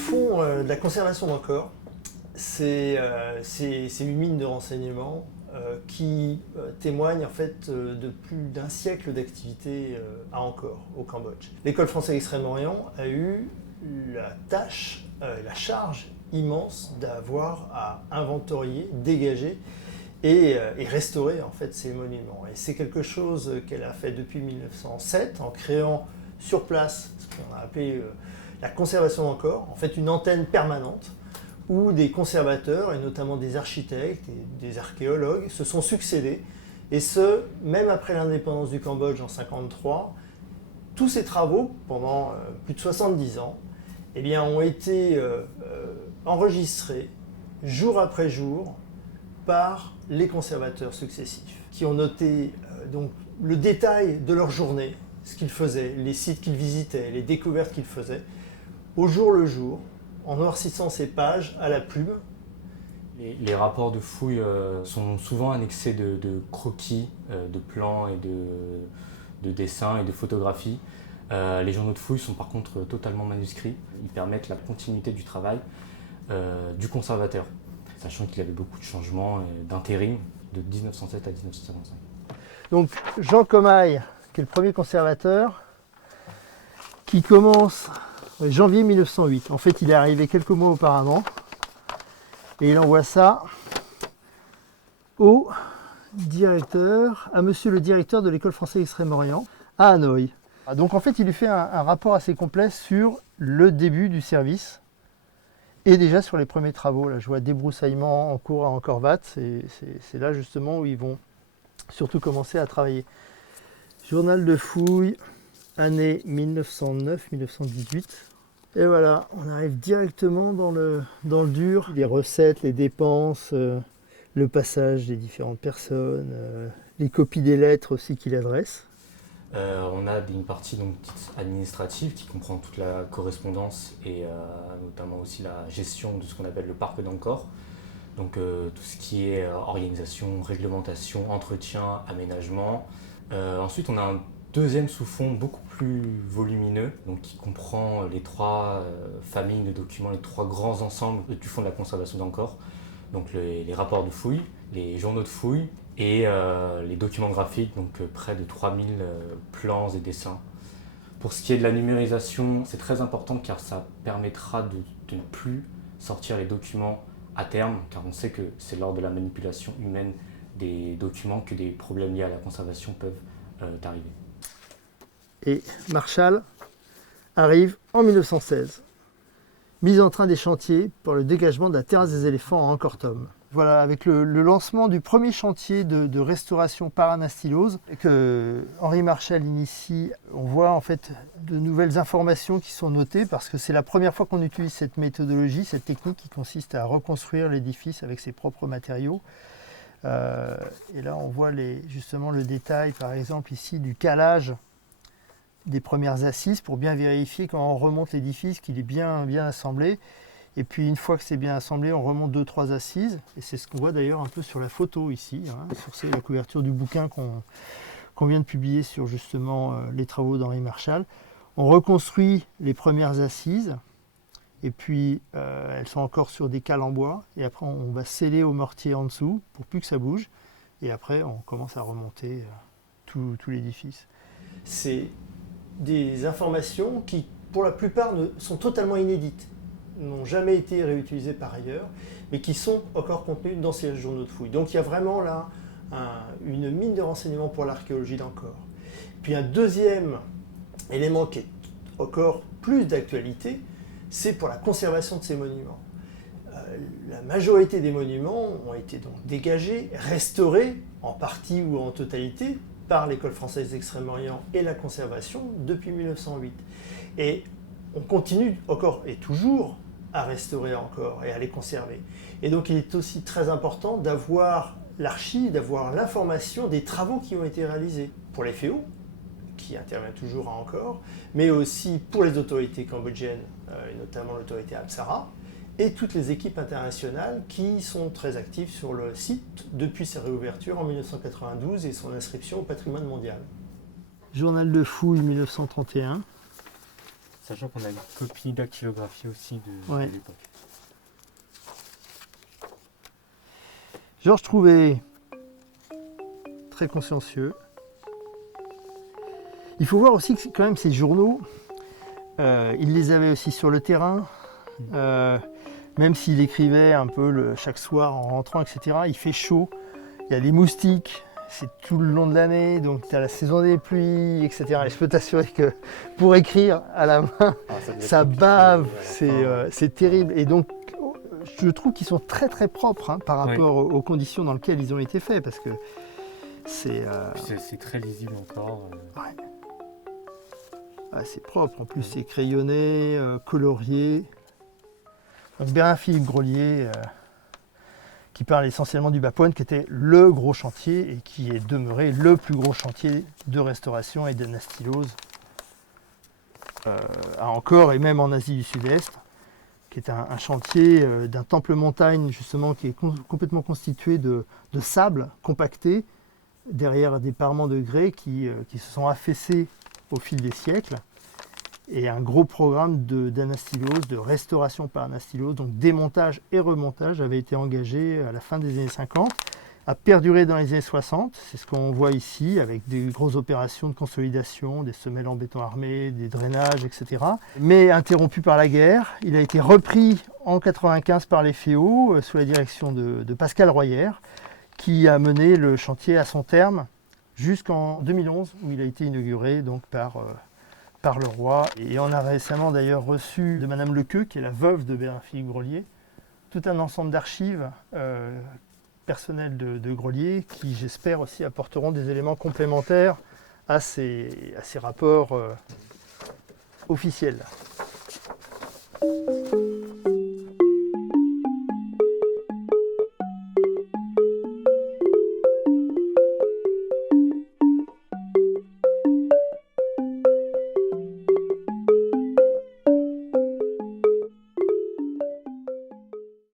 fond de la conservation d'Angkor, c'est une mine de renseignements qui témoigne en fait de plus d'un siècle d'activité à Angkor, au Cambodge. L'École française d'Extrême-Orient a eu la tâche, la charge immense d'avoir à inventorier, dégager et restaurer en fait ces monuments. Et c'est quelque chose qu'elle a fait depuis 1907 en créant sur place ce qu'on a appelé la conservation d'Angkor, en fait une antenne permanente où des conservateurs, et notamment des architectes et des archéologues, se sont succédés. Et ce, même après l'indépendance du Cambodge en 1953, tous ces travaux, pendant plus de 70 ans, eh bien, ont été enregistrés jour après jour par les conservateurs successifs, qui ont noté donc, le détail de leur journée, ce qu'ils faisaient, les sites qu'ils visitaient, les découvertes qu'ils faisaient, au jour le jour, en noircissant ces pages à la plume. Les rapports de fouilles sont souvent annexés de croquis, de plans et de dessins et de photographies. Les journaux de fouilles sont par contre totalement manuscrits. Ils permettent la continuité du travail du conservateur, sachant qu'il y avait beaucoup de changements et d'intérim de 1907 à 1955. Donc Jean Commaille, qui est le premier conservateur, qui commence en janvier 1908. En fait, il est arrivé quelques mois auparavant et il envoie ça au directeur, à monsieur le directeur de l'École française d'Extrême-Orient, à Hanoï. Donc en fait, il lui fait un rapport assez complet sur le début du service et déjà sur les premiers travaux. Là, je vois débroussaillement en cours à Angkor Wat. C'est là justement où ils vont surtout commencer à travailler. Journal de fouilles, année 1909-1918. Et voilà, on arrive directement dans le dur. Les recettes, les dépenses, le passage des différentes personnes, les copies des lettres aussi qu'il adresse. On a une partie donc, administrative qui comprend toute la correspondance et notamment aussi la gestion de ce qu'on appelle le parc d'Angkor. Donc tout ce qui est organisation, réglementation, entretien, aménagement. Ensuite, on a un deuxième sous-fond beaucoup plus volumineux, donc qui comprend les trois familles de documents, les trois grands ensembles du fond de la conservation d'Angkor. Donc les rapports de fouilles, les journaux de fouilles et les documents graphiques, donc près de 3000 plans et dessins. Pour ce qui est de la numérisation, c'est très important car ça permettra de ne plus sortir les documents à terme, car on sait que c'est lors de la manipulation humaine des documents que des problèmes liés à la conservation peuvent arriver. Et Marshall arrive en 1916. Mise en train des chantiers pour le dégagement de la terrasse des éléphants à Angkor Thom. Voilà, avec le lancement du premier chantier de restauration par anastylose que Henri Marshall initie, on voit en fait de nouvelles informations qui sont notées parce que c'est la première fois qu'on utilise cette méthodologie, cette technique qui consiste à reconstruire l'édifice avec ses propres matériaux. Et là, on voit justement le détail, par exemple ici, du calage des premières assises pour bien vérifier quand on remonte l'édifice qu'il est bien assemblé. Et puis une fois que c'est bien assemblé, on remonte 2-3 assises. Et c'est ce qu'on voit d'ailleurs un peu sur la photo ici, sur la couverture du bouquin qu'on vient de publier sur justement les travaux d'Henri Marshall. On reconstruit les premières assises. Et puis elles sont encore sur des cales en bois. Et après on va sceller au mortier en dessous pour plus que ça bouge. Et après on commence à remonter tout l'édifice. C'est des informations qui, pour la plupart, sont totalement inédites, n'ont jamais été réutilisées par ailleurs, mais qui sont encore contenues dans ces journaux de fouilles. Donc il y a vraiment là une mine de renseignements pour l'archéologie d'Angkor. Puis un deuxième élément qui est encore plus d'actualité, c'est pour la conservation de ces monuments. La majorité des monuments ont été donc dégagés, restaurés, en partie ou en totalité, par l'École française d'Extrême-Orient et la conservation depuis 1908. Et on continue encore et toujours à restaurer encore et à les conserver. Et donc il est aussi très important d'avoir l'archive, d'avoir l'information des travaux qui ont été réalisés pour les FEO, qui interviennent toujours à Angkor, mais aussi pour les autorités cambodgiennes, et notamment l'autorité Apsara, et toutes les équipes internationales qui sont très actives sur le site depuis sa réouverture en 1992 et son inscription au patrimoine mondial. Journal de fouilles 1931. Sachant qu'on a une copie dactylographie aussi de l'époque. Georges Trouvé, très consciencieux. Il faut voir aussi que quand même ces journaux, il les avait aussi sur le terrain. Même s'il écrivait un peu chaque soir en rentrant, etc., il fait chaud, il y a des moustiques, c'est tout le long de l'année, donc tu as la saison des pluies, etc. Et je peux t'assurer que pour écrire à la main, ça bave, c'est terrible. Et donc, je trouve qu'ils sont très très propres par rapport aux conditions dans lesquelles ils ont été faits, parce que c'est très lisible encore. C'est propre, en plus c'est crayonné, colorié. Donc Bernard-Philippe Grolier, qui parle essentiellement du Bas-Pointe, qui était le gros chantier et qui est demeuré le plus gros chantier de restauration et d'anastylose encore, et même en Asie du Sud-Est, qui est un chantier d'un temple montagne justement qui est complètement constitué de sable compacté derrière des parements de grès qui se sont affaissés au fil des siècles. Et un gros programme d'anastylose, de restauration par anastylose, donc démontage et remontage, avait été engagé à la fin des années 50, a perduré dans les années 60, c'est ce qu'on voit ici, avec des grosses opérations de consolidation, des semelles en béton armé, des drainages, etc. Mais interrompu par la guerre, il a été repris en 1995 par les FEO, sous la direction de Pascal Royère, qui a mené le chantier à son terme jusqu'en 2011, où il a été inauguré donc, par le roi. Et on a récemment d'ailleurs reçu de Madame Lequeux, qui est la veuve de Bernard-Philippe Grolier, tout un ensemble d'archives personnelles de Grolier qui, j'espère, aussi apporteront des éléments complémentaires à ces rapports officiels.